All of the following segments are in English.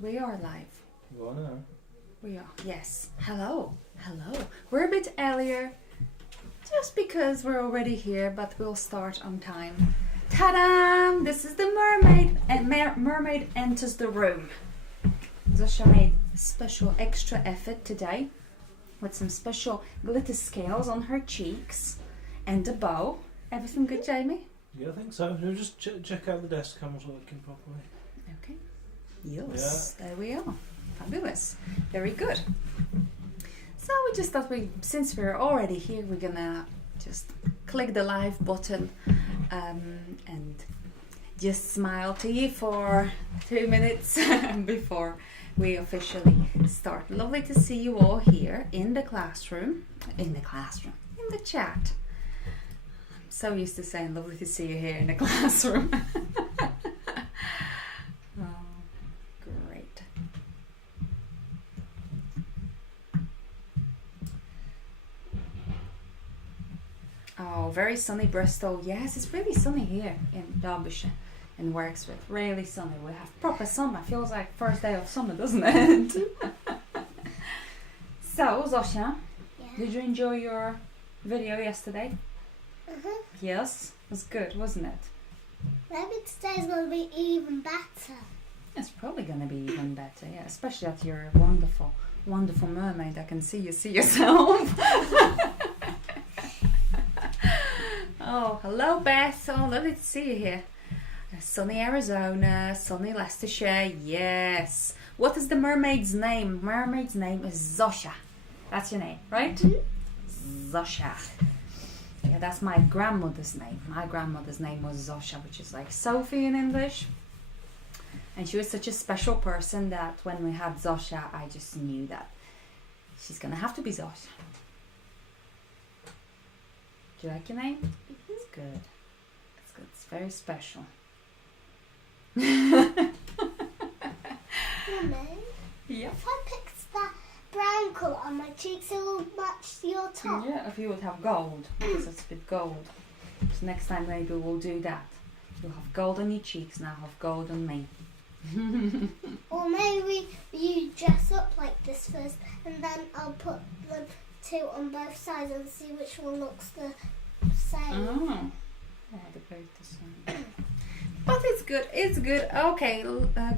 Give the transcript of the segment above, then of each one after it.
We are live. You are now. We are. Yes. Hello. Hello. We're a bit earlier just because we're already here, but we'll start on time. Ta-da! This is the mermaid, and mermaid enters the room. Zosia made special extra effort today with some special glitter scales on her cheeks and a bow. Everything good, Jamie? Yeah, I think so. We'll just check out the desk cameras working properly. Okay. Yes, yeah. There we are. Fabulous. Very good. So we just thought since we're already here, we're gonna just click the live button and just smile to you for 2 minutes before we officially start. Lovely to see you all here in the classroom, in the chat. I'm so used to saying lovely to see you here in the classroom. Oh, very sunny Bristol. Yes, it's really sunny here in Derbyshire, in Wexford. Really sunny. We have proper summer. Feels like first day of summer, doesn't it? So, Zosia, did you enjoy your video yesterday? Yes, it was good, wasn't it? Maybe today's going to be even better. It's probably going to be even better, yeah. Especially that you're a wonderful, wonderful mermaid. I can see yourself. Oh, hello Beth. Oh, lovely to see you here. Sunny Arizona, sunny Leicestershire, yes. What is the mermaid's name? Mermaid's name is Zosia. That's your name, right? Mm-hmm. Zosia. Yeah, that's my grandmother's name. My grandmother's name was Zosia, which is like Sophie in English. And she was such a special person that when we had Zosia, I just knew that she's going to have to be Zosia. Do you like your name? Mm-hmm. It's good. It's good. It's very special. Mummy? Yeah. If I picked that brown colour on my cheeks, it will match your top. Yeah, if you would have gold, because it's a bit gold. So next time maybe we'll do that. You'll have gold on your cheeks and I'll have gold on me. Or maybe you dress up like this first and then I'll put them two on both sides and see which one looks the same. Oh, yeah, they're both the same. But it's good, it's good. Okay,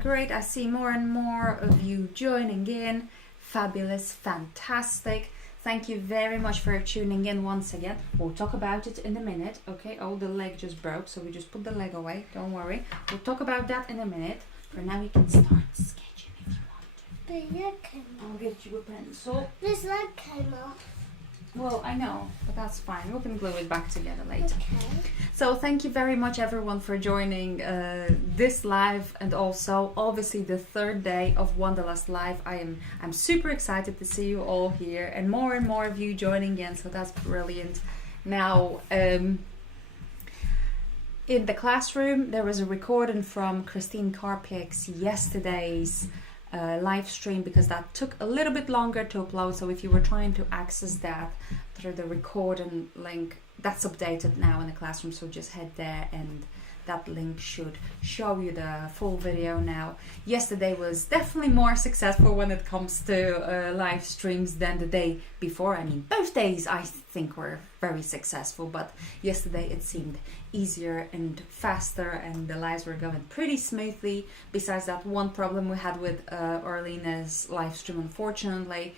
great. I see more and more of you joining in. Fabulous, fantastic. Thank you very much for tuning in once again. We'll talk about it in a minute. Okay, oh, the leg just broke, so we just put the leg away. Don't worry. We'll talk about that in a minute. For now, we can start sketching if you want to. The leg came off. I'll get you a pencil. This leg came off. Well, I know, but that's fine. We can glue it back together later. Okay. So thank you very much everyone for joining this live, and also obviously the third day of Wanderlust live. I'm super excited to see you all here and more of you joining in, so that's brilliant. Now in the classroom there was a recording from Christine Karpiek's yesterday's live stream, because that took a little bit longer to upload. So if you were trying to access that through the recording link, that's updated now in the classroom, so just head there and that link should show you the full video now. Yesterday was definitely more successful when it comes to live streams than the day before. I mean, both days I think were very successful, but yesterday it seemed easier and faster and the lives were going pretty smoothly, besides that one problem we had with Orlena's live stream, unfortunately,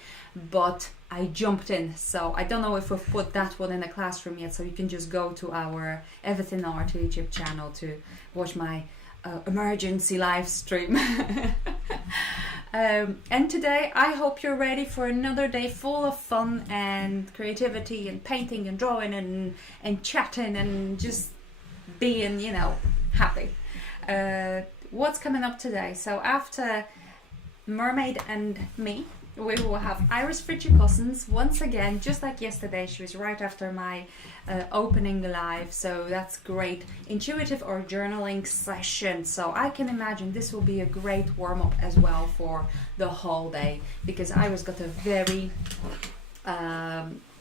but I jumped in, so I don't know if we've put that one in the classroom yet, so you can just go to our Everything Art YouTube channel to watch my emergency live stream. And today I hope you're ready for another day full of fun and creativity and painting and drawing and chatting and just being, you know, happy. What's coming up today? So after Mermaid and me, we will have Iris Fritchie Cousins once again, just like yesterday. She was right after my opening live, so that's great. Intuitive or journaling session. So I can imagine this will be a great warm-up as well for the whole day, because Iris got a very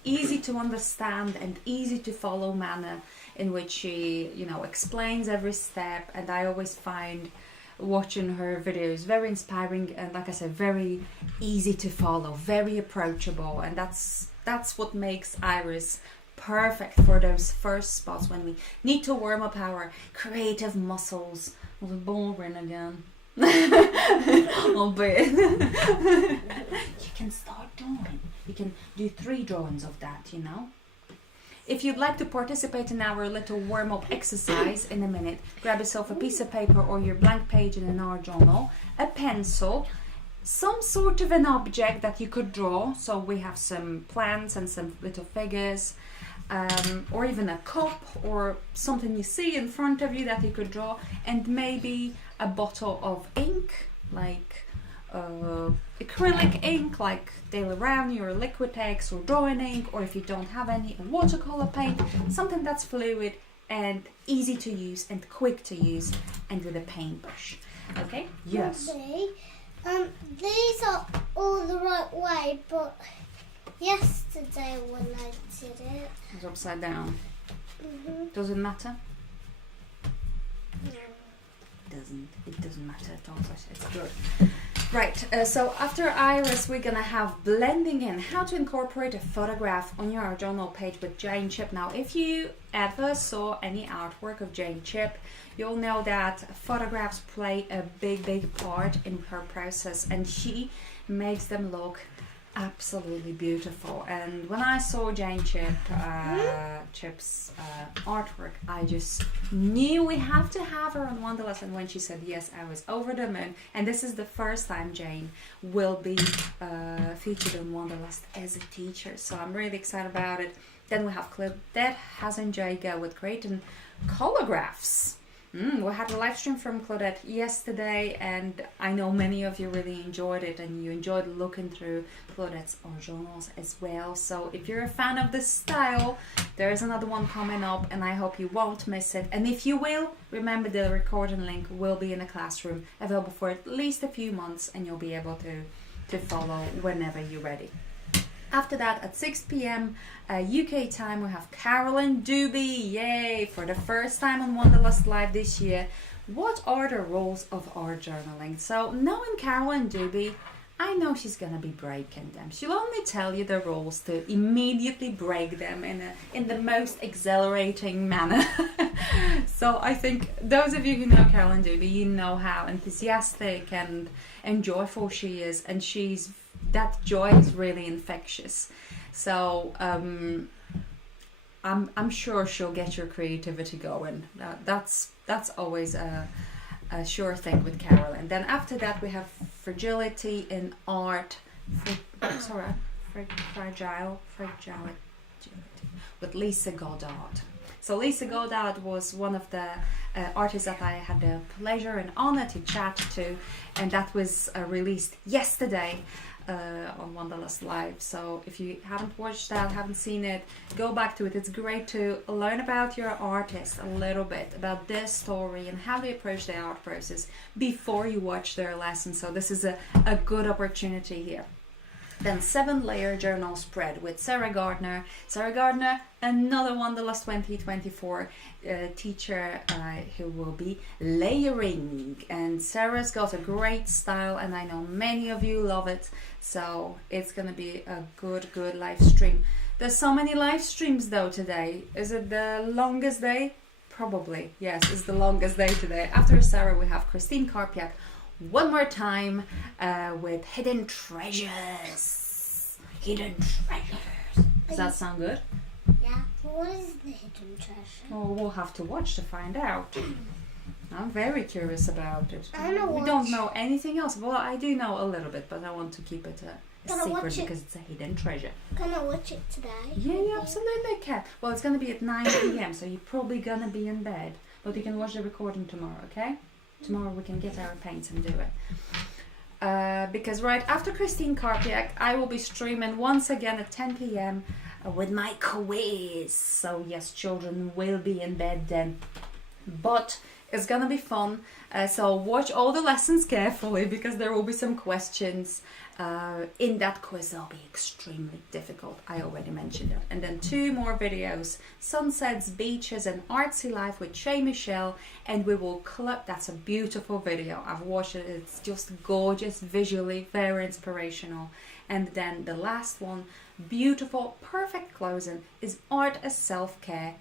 easy to understand and easy to follow manner in which she, you know, explains every step, and I always find watching her videos. Very inspiring, and like I said, very easy to follow, very approachable, and that's what makes Iris perfect for those first spots when we need to warm up our creative muscles. I was boring again. Oh, but you can start drawing. You can do 3 drawings of that, you know. If you'd like to participate in our little warm-up exercise in a minute, grab yourself a piece of paper or your blank page in an art journal, a pencil, some sort of an object that you could draw. So we have some plants and some little figures, or even a cup or something you see in front of you that you could draw, and maybe a bottle of ink, like acrylic ink, like Daily Brownie or Liquitex, or drawing ink, or if you don't have any, a watercolor paint, something that's fluid and easy to use and quick to use, and with a paintbrush. Okay? Yes. These are all the right way, but yesterday when I did it, It was upside down. Mm-hmm. Does it matter? No. It doesn't matter at all. It's good. Right, so after Iris, we're gonna have blending in, how to incorporate a photograph on your journal page with Jane Chip. Now, if you ever saw any artwork of Jane Chip, you'll know that photographs play a big part in her process, and she makes them look absolutely beautiful. And when I saw Jane Chip's artwork, I just knew we have to have her on Wanderlust, and when she said yes, I was over the moon. And this is the first time Jane will be featured on Wanderlust as a teacher, so I'm really excited about it. Then we have Claudette Hasenjager with creating colographs. We had a live stream from Claudette yesterday, and I know many of you really enjoyed it, and you enjoyed looking through Claudette's art journals as well. So if you're a fan of this style, there's another one coming up, and I hope you won't miss it. And if you will, remember the recording link will be in the classroom, available for at least a few months, and you'll be able to follow whenever you're ready. After that, at 6 p.m. UK time, we have Carolyn Doobie. Yay! For the first time on Wanderlust Live this year. What are the rules of art journaling? So, knowing Carolyn Doobie, I know she's going to be breaking them. She'll only tell you the rules to immediately break them in the most exhilarating manner. So, I think those of you who know Carolyn Doobie, you know how enthusiastic and joyful she is, and that joy is really infectious. So I'm sure she'll get your creativity going. That's always a sure thing with Carol. And then after that we have fragility in art. Fragility with Lisa Goddard. So Lisa Goddard was one of the artists that I had the pleasure and honor to chat to, and that was released yesterday on Wanderlust Live. So if you haven't watched that, haven't seen it, go back to it. It's great to learn about your artist a little bit, about their story and how they approach the art process before you watch their lesson. So this is a good opportunity here. Then 7-layer journal spread with Sarah Gardner. Sarah Gardner, another Wanderlust 2024 teacher who will be layering. And Sarah's got a great style, and I know many of you love it. So it's going to be a good live stream. There's so many live streams though today. Is it the longest day? Probably. Yes, it's the longest day today. After Sarah, we have Christine Karpiak one more time with Hidden Treasures. Hidden Treasures. Does that sound good? Yeah. What is the hidden treasure? Well, we'll have to watch to find out. I'm very curious about it. We don't know anything else. Well, I do know a little bit, but I want to keep it a secret because it's a hidden treasure. Can I watch it today? Yeah, you absolutely can. Well, it's going to be at 9 p.m, so you're probably going to be in bed. But you can watch the recording tomorrow, okay? Tomorrow we can get our paints and do it. Because right after Christine Karpiak, I will be streaming once again at 10 p.m. With my quiz. So yes, children will be in bed then. But It's gonna be fun. So watch all the lessons carefully because there will be some questions in that quiz. They'll be extremely difficult. I already mentioned it. And then 2 more videos: sunsets, beaches, and artsy life with Shay Michelle. And we will that's a beautiful video. I've watched it. It's just gorgeous, visually very inspirational. And then the last one, beautiful, perfect closing, is art as self-care.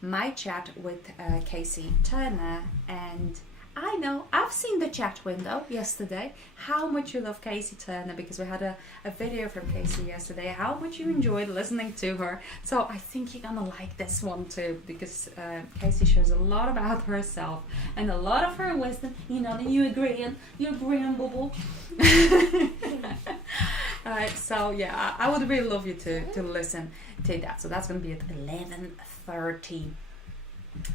My chat with Kasia Turner. And I know I've seen the chat window yesterday, how much you love Kasia Turner, because we had a video from Kasia yesterday, how much you enjoyed listening to her. So I think you're gonna like this one too, because Kasia shares a lot about herself and a lot of her wisdom. You know, you agreeing, Bubble. So yeah, I would really love you to listen to that. So that's gonna be at 11:30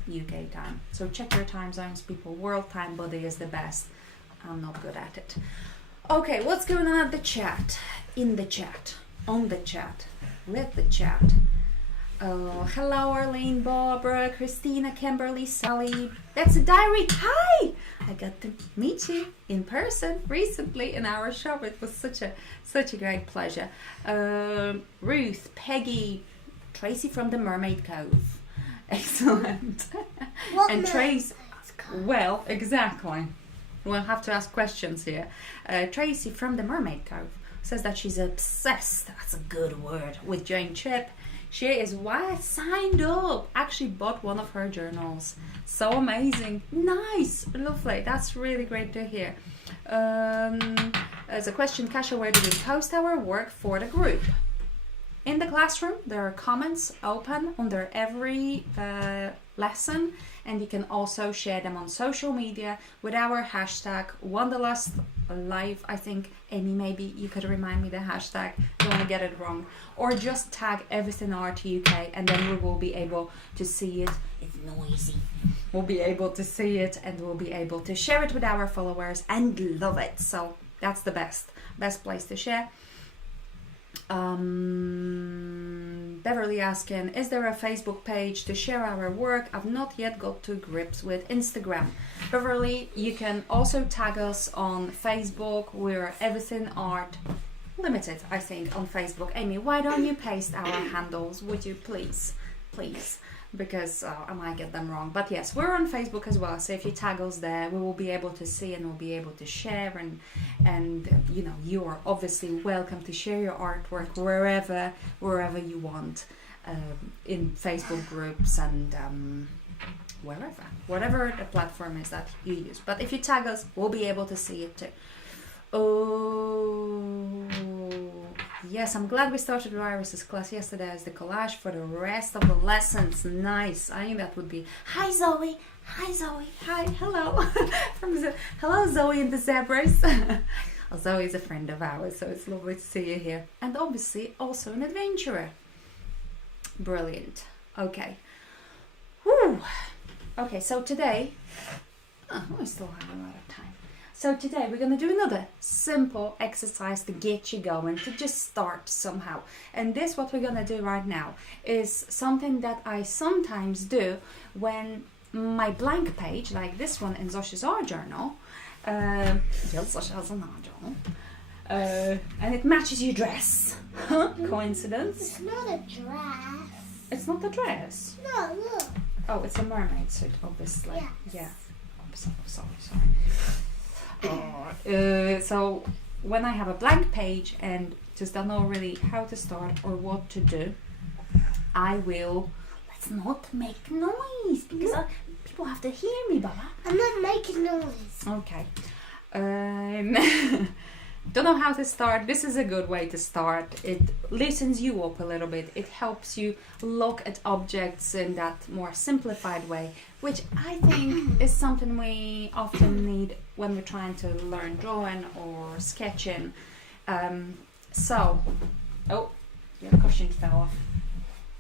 UK time. So check your time zones, people. World time buddy is the best. I'm not good at it. Okay, what's going on at the chat? In the chat, on the chat, with the chat. Oh, hello Arlene, Barbara, Christina, Kimberly, Sally. That's a diary. Hi! I got to meet you in person recently in our shop. It was such a great pleasure. Ruth, Peggy, Tracy from the Mermaid Cove. Excellent. And Tracy, well, exactly. We'll have to ask questions here. Tracy from the Mermaid Cove says that she's obsessed, that's a good word, with Jane Chip. She is why I signed up. Actually bought one of her journals. So amazing. Nice. Lovely. That's really great to hear. There's a question, Kasia, where do we post our work for the group? In the classroom, there are comments open under every lesson, and you can also share them on social media with our hashtag Wanderlust Live. I think, Amy, maybe you could remind me the hashtag. Don't want to get it wrong. Or just tag Everything Art UK, and then we will be able to see it. It's noisy. We'll be able to see it, and we'll be able to share it with our followers and love it. So that's the best place to share. Beverly asking, is there a Facebook page to share our work? I've not yet got to grips with Instagram. Beverly, you can also tag us on Facebook. We're Everything Art Limited, I think, on Facebook. Amy, why don't you paste our handles, would you please? Because I might get them wrong. But yes, we're on Facebook as well. So if you tag us there, we will be able to see and we'll be able to share. And you know, you are obviously welcome to share your artwork wherever you want, in Facebook groups and whatever the platform is that you use. But if you tag us, we'll be able to see it too. Oh, yes, I'm glad we started Iris's class yesterday as the collage for the rest of the lessons. Nice. I think that would be... Hi, Zoe. Hi, hello. Hello, Zoe and the zebras. Well, Zoe is a friend of ours, so it's lovely to see you here. And obviously also an adventurer. Brilliant. Okay. Whew. Okay, so today... we still have a lot of time. So today we're going to do another simple exercise to get you going, to just start somehow. And this, what we're going to do right now, is something that I sometimes do when my blank page, like this one in Zosia's art journal, Zosia has an art journal, and it matches your dress. Coincidence? It's not a dress. It's not a dress? No, look. Oh, it's a mermaid suit, obviously. Yes. Yeah. I'm sorry. So when I have a blank page and just don't know really how to start or what to do, I will... Let's not make noise because people have to hear me, Baba. I'm not making noise. Okay. Don't know how to start. This is a good way to start. It loosens you up a little bit. It helps you look at objects in that more simplified way, which I think is something we often need when we're trying to learn drawing or sketching. Oh, your cushion fell off.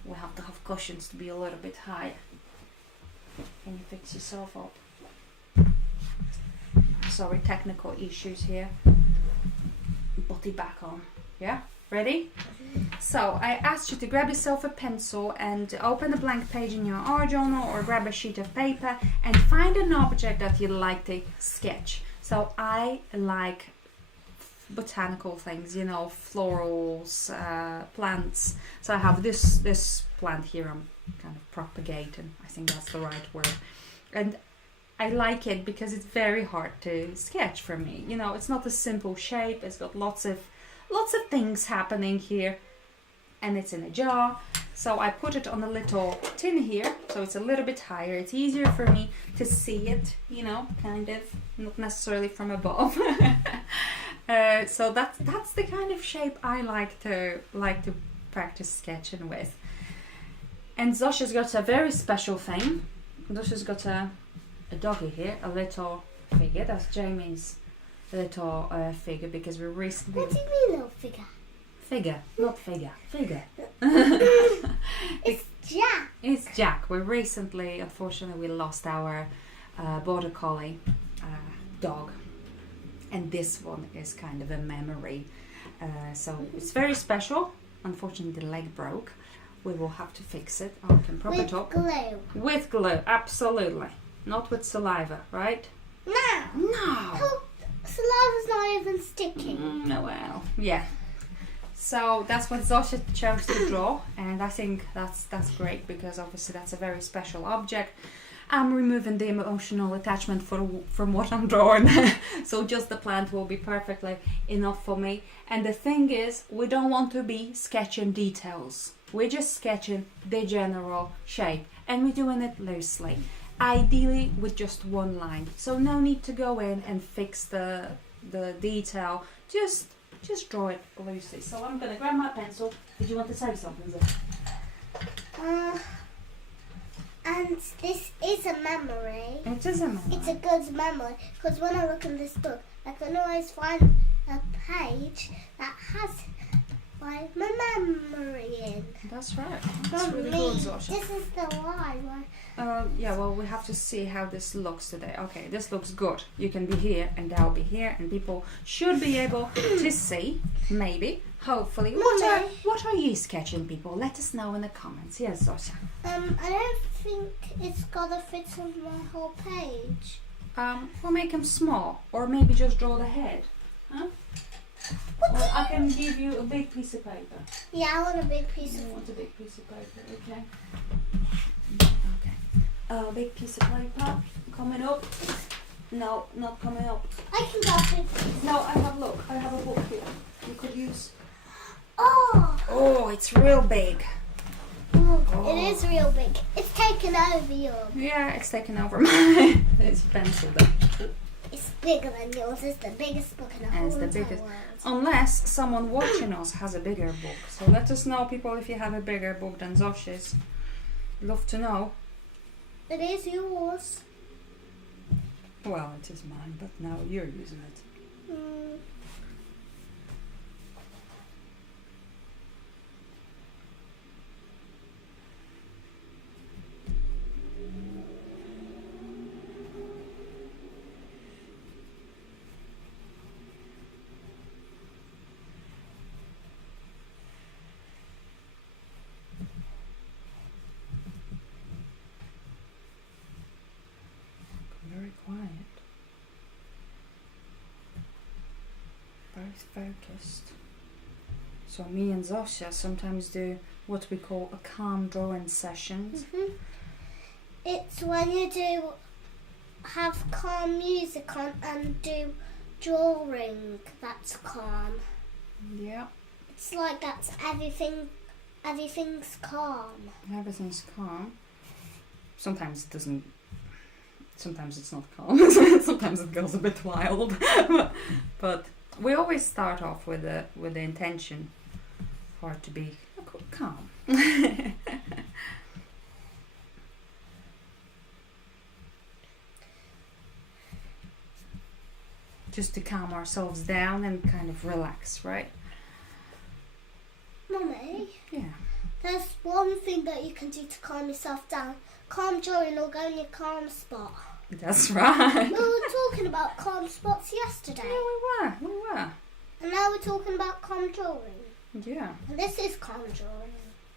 We'll have to have cushions to be a little bit higher. Can you fix yourself up? Sorry, technical issues here. Put it back on. Yeah? Ready? So I asked you to grab yourself a pencil and open a blank page in your art journal or grab a sheet of paper and find an object that you'd like to sketch. So I like botanical things, you know, florals, plants. So I have this plant here I'm kind of propagating. I think that's the right word. And I like it because it's very hard to sketch for me. You know, it's not a simple shape. It's got lots of things happening here. And it's in a jar. So I put it on a little tin here. So it's a little bit higher. It's easier for me to see it, you know, kind of, not necessarily from above. So that's the kind of shape I like to practice sketching with. And Zosia's got a very special thing. Zosia's got a doggy here, a little figure. That's Jamie's little figure because we recently... What do you mean, little figure? Figure, not figure. Figure. It's Jack. It's Jack. We recently, unfortunately, we lost our border collie dog. And this one is kind of a memory. So it's very special. Unfortunately, the leg broke. We will have to fix it. I can prop it up. With glue. With glue, absolutely. Not with saliva, right? No. No. Saliva's not even sticking. No, well, yeah. So that's what Zosia chose to draw, and I think that's great because obviously that's a very special object. I'm removing the emotional attachment from what I'm drawing, so just the plant will be perfectly enough for me. And the thing is, we don't want to be sketching details. We're just sketching the general shape, and we're doing it loosely. Ideally with just one line, so no need to go in and fix the detail. Just draw it loosely. So I'm gonna grab my pencil. Did you want to say something, Zoe? And this is a memory. It is a memory. It's a good memory because when I look in this book, I can always find a page that has my memory in. That's right. That's Not really me. good, Zosia. This is the line. Yeah, well, we have to see how this looks today. Okay, this looks good. You can be here and I'll be here, and people should be able to see, maybe, hopefully. What are you sketching, people? Let us know in the comments. Yes, Zosia. I don't think it's gonna fit on my whole page. We'll make them small, or maybe just draw the head. Huh? Or I can give you a big piece of paper. Yeah, I want a big piece You of. want a big piece of paper, okay? Okay. A big piece of paper coming up. No, not coming up. I can go big. No, I have a book here. You could use. Oh. Oh, it's real big. It is real big. It's taken over yours. Yeah, it's taken over mine. It's pencil though. It's bigger than yours. It's the biggest book in the And whole it's the entire biggest. world. Unless someone watching us has a bigger book. So let us know, people, if you have a bigger book than Zosia's. Love to know. It is yours. Well, it is mine, but now you're using it. Very quiet. Very focused. So me and Zosia sometimes do what we call a calm drawing sessions. It's when you do have calm music on and do drawing that's calm. Yeah. It's like that's everything's calm. Everything's calm. Sometimes it doesn't. Sometimes it's not calm. Sometimes it goes a bit wild. But we always start off with the intention for it to be calm. Just to calm ourselves down and kind of relax, right? Mummy, Yeah. there's one thing that you can do to calm yourself down. Calm drawing or go in your calm spot. That's right. We were talking about calm spots yesterday. Yeah, we were. And now we're talking about calm drawing. Yeah. And this is conjuring.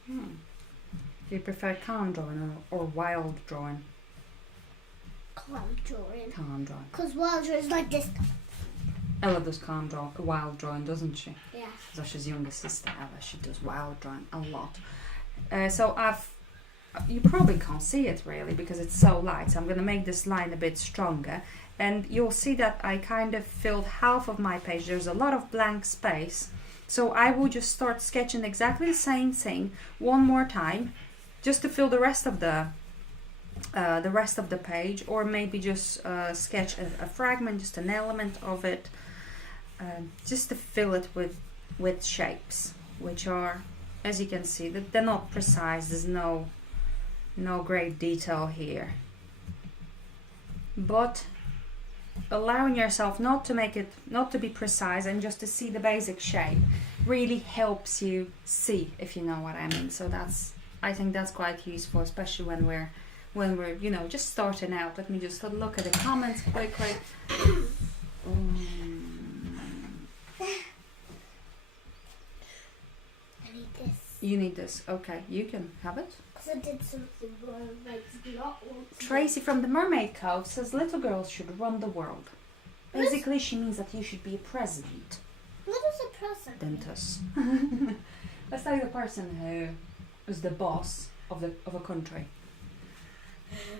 Do you prefer calm drawing or wild drawing? Conjuring. Calm drawing. Because wild drawing is like this. Ella does wild drawing, doesn't she? Yeah. Zosha's younger sister, Ella, she does wild drawing a lot. So you probably can't see it really because it's so light. So I'm going to make this line a bit stronger. And you'll see that I kind of filled half of my page. There's a lot of blank space. So I will just start sketching exactly the same thing one more time, just to fill the rest of the page, or maybe just sketch a fragment, just an element of it, just to fill it with shapes, which are, as you can see, that they're not precise. There's no great detail here, but allowing yourself not to be precise and just to see the basic shape really helps you see, if you know what I mean. So I think that's quite useful, especially when we're just starting out. Let me just look at the comments quickly. I need this. You need this. Okay, you can have it. Because I did something wrong. I did not want to. Tracy from the Mermaid Cove says little girls should run the world. Basically, she means that you should be a president. What is a president? Dentist. That's like the person who is the boss of a country.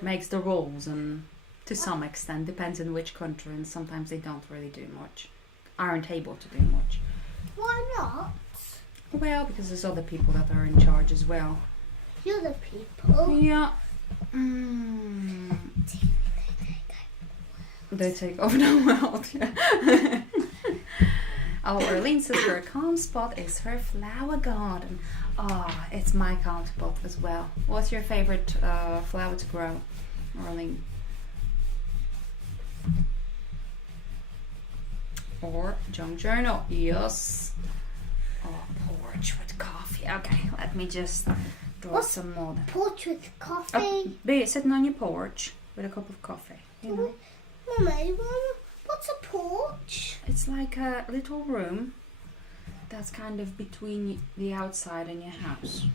Makes the rules, and to some extent depends on which country, and sometimes they don't really do much. Aren't able to do much. Why not? Well, because there's other people that are in charge as well. You're the people. Yeah. They take over the world. Yeah. Oh, Arlene says her calm spot is her flower garden. Oh, it's my calm spot as well. What's your favorite flower to grow, Arlene? Or junk journal? Yes. Oh, porch with coffee. Okay, let me just draw some more. Porch with coffee? Oh, be sitting on your porch with a cup of coffee. You know? Mummy, what's a porch? It's like a little room that's kind of between the outside and your house.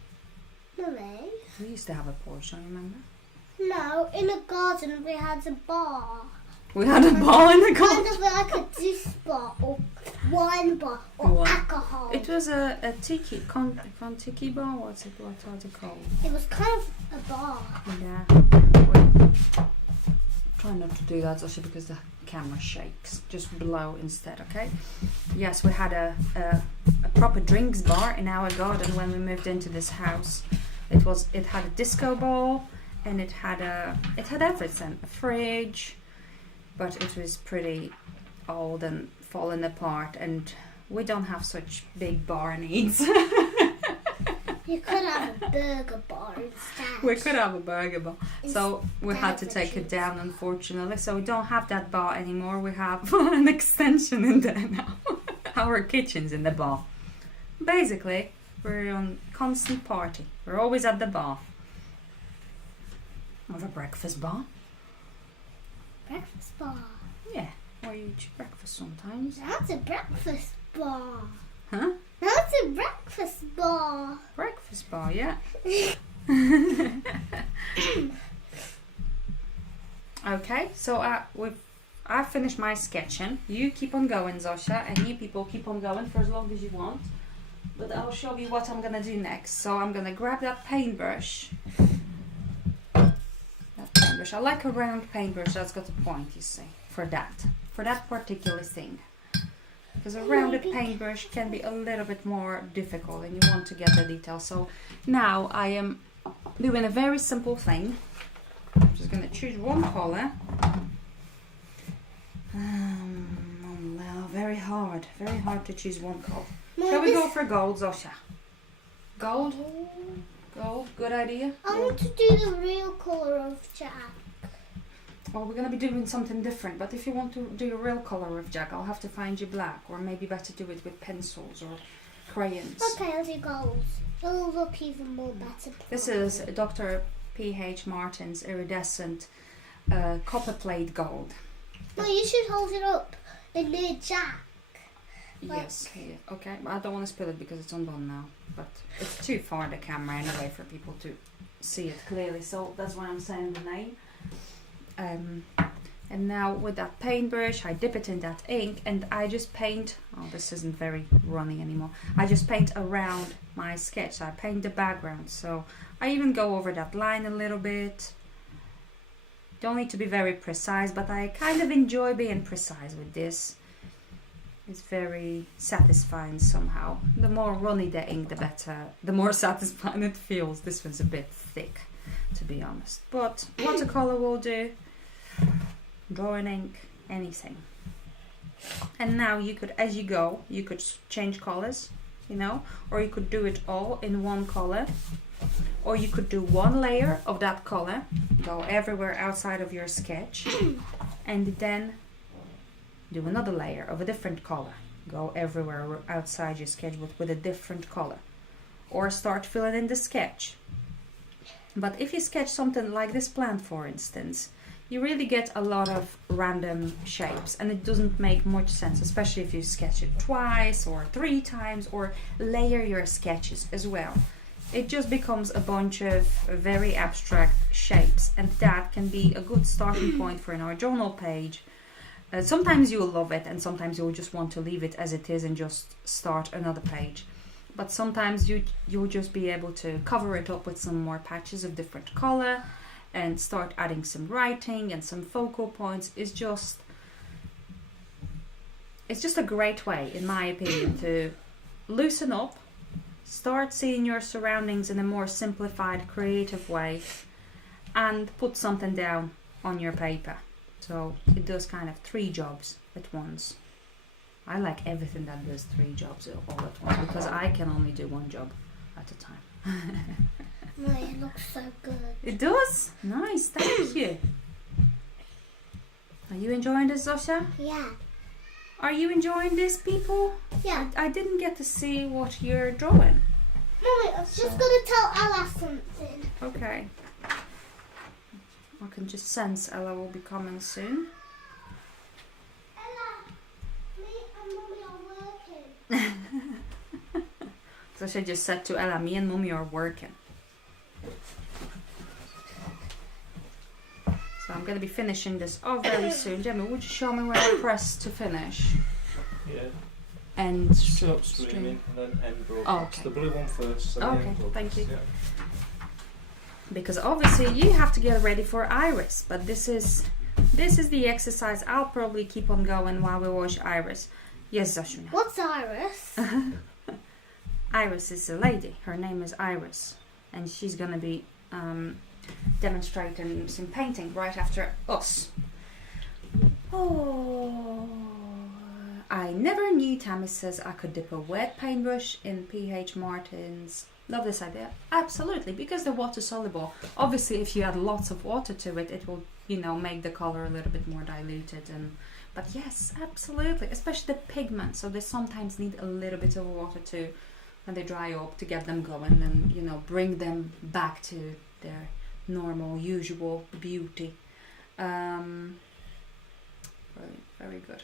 Mummy? We used to have a porch, don't you remember? No, in the garden we had a bar. We had a bar in the Kind garden. of like a juice bar or wine bar or alcohol. It was a tiki, tiki bar. What's it called? It was kind of a bar. Yeah. Try not to do that, also because the camera shakes. Just blow instead, okay? Yes, we had a proper drinks bar in our garden when we moved into this house. It had a disco ball, and it had everything, a fridge, but it was pretty old and falling apart, and we don't have such big bar needs. You could have a burger bar instead. We could have a burger bar. So we had to take it down, unfortunately. So we don't have that bar anymore. We have an extension in there now. Our kitchen's in the bar. Basically, we're on constant party. We're always at the bar. We have a breakfast bar. Breakfast bar. Yeah, where you eat breakfast sometimes. That's a breakfast bar. Huh? That's a breakfast bar. Breakfast bar, yeah. Okay, so I've finished my sketching. You keep on going, Zosha, and you people keep on going for as long as you want. But I'll show you what I'm gonna do next. So I'm gonna grab that paintbrush. I like a round paintbrush that's got a point, you see, for that particular thing. Because a rounded paintbrush can be a little bit more difficult and you want to get the detail. So now I am doing a very simple thing. I'm just going to choose one color. Well, very hard to choose one color. Shall we go for gold, Zosha? Gold? Gold, good idea. I want to do the real colour of Jack. Well, we're going to be doing something different, but if you want to do a real colour of Jack, I'll have to find you black, or maybe better do it with pencils or crayons. Okay, I'll do gold. It'll look even more better. This is Dr. P.H. Martin's iridescent copper plate gold. No, you should hold it up near Jack. Yes, yeah. Okay. I don't want to spill it because it's undone now, but it's too far the camera anyway for people to see it clearly. So that's why I'm saying the name. And now with that paintbrush, I dip it in that ink and I just paint. Oh, this isn't very runny anymore. I just paint around my sketch. So I paint the background. So I even go over that line a little bit. Don't need to be very precise, but I kind of enjoy being precise with this. It's very satisfying somehow. The more runny the ink, the better. The more satisfying it feels. This one's a bit thick, to be honest. But watercolor will do. Drawing ink, anything. And now you could, as you go, you could change colors, you know, or you could do it all in one color, or you could do one layer of that color, go everywhere outside of your sketch, and then do another layer of a different color, go everywhere outside your sketch with a different color, or start filling in the sketch. But if you sketch something like this plant, for instance, you really get a lot of random shapes and it doesn't make much sense, especially if you sketch it twice or 3 times or layer your sketches as well. It just becomes a bunch of very abstract shapes, and that can be a good starting point for our journal page. Sometimes you'll love it and sometimes you'll just want to leave it as it is and just start another page. But sometimes you'll just be able to cover it up with some more patches of different color and start adding some writing and some focal points. It's just a great way, in my opinion, to loosen up, start seeing your surroundings in a more simplified, creative way, and put something down on your paper. So it does kind of 3 jobs at once. I like everything that does 3 jobs all at once because I can only do 1 job at a time. No, it looks so good. It does? Nice, thank you. Are you enjoying this, Zosia? Yeah. Are you enjoying this, people? Yeah. I didn't get to see what you're drawing. Mummy, I was just going to tell Ella something. Okay. I can just sense Ella will be coming soon. Ella, me and Mummy are working. Zosia just said to Ella, me and Mummy are working. So I'm going to be finishing this off very soon. Jamie, would you show me where I press to finish? Yeah. And Stop streaming and then end broadcast. okay. The blue one first. So Okay, the end broadcast. thank you. Yeah. Because obviously you have to get ready for Iris, but this is the exercise. I'll probably keep on going while we watch Iris. Yes, Zashuna. What's Iris? Iris is a lady. Her name is Iris, and she's gonna be demonstrating some painting right after us. Oh, I never knew, Tammy says, I could dip a wet paintbrush in PH Martin's. Love this idea. Absolutely, because they're water soluble. Obviously, if you add lots of water to it, it will, you know, make the color a little bit more diluted. But yes, absolutely, especially the pigments. So they sometimes need a little bit of water to, when they dry up, to get them going and, you know, bring them back to their normal, usual beauty. Very, very good.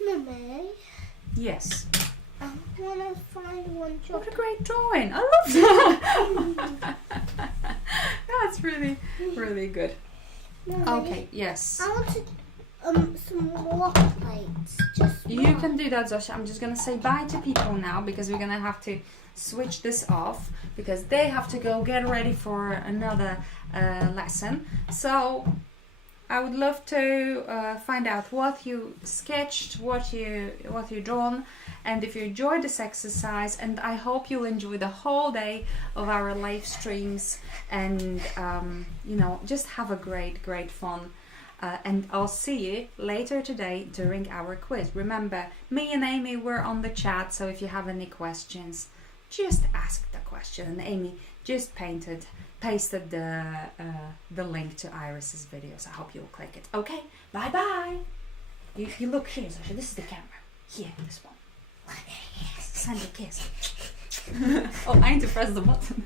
Mummy, Yes. I want to find one job. What a great drawing. I love that. That's really, really good. Mummy, Okay, yes. I wanted some water plates. Just You can do that, Zosha. I'm just going to say bye to people now because we're going to have to switch this off because they have to go get ready for another lesson. So I would love to find out what you sketched, what you drawn, and if you enjoyed this exercise. And I hope you'll enjoy the whole day of our live streams, and you know, just have a great fun. And I'll see you later today during our quiz. Remember, me and Amy were on the chat, so if you have any questions, just ask the question. And Amy just pasted the link to Iris's videos. I hope you'll click it. Okay, bye bye. You look here, Sasha. This is the camera. Here, this one. Yes, send a kiss. Oh, I need to press the button.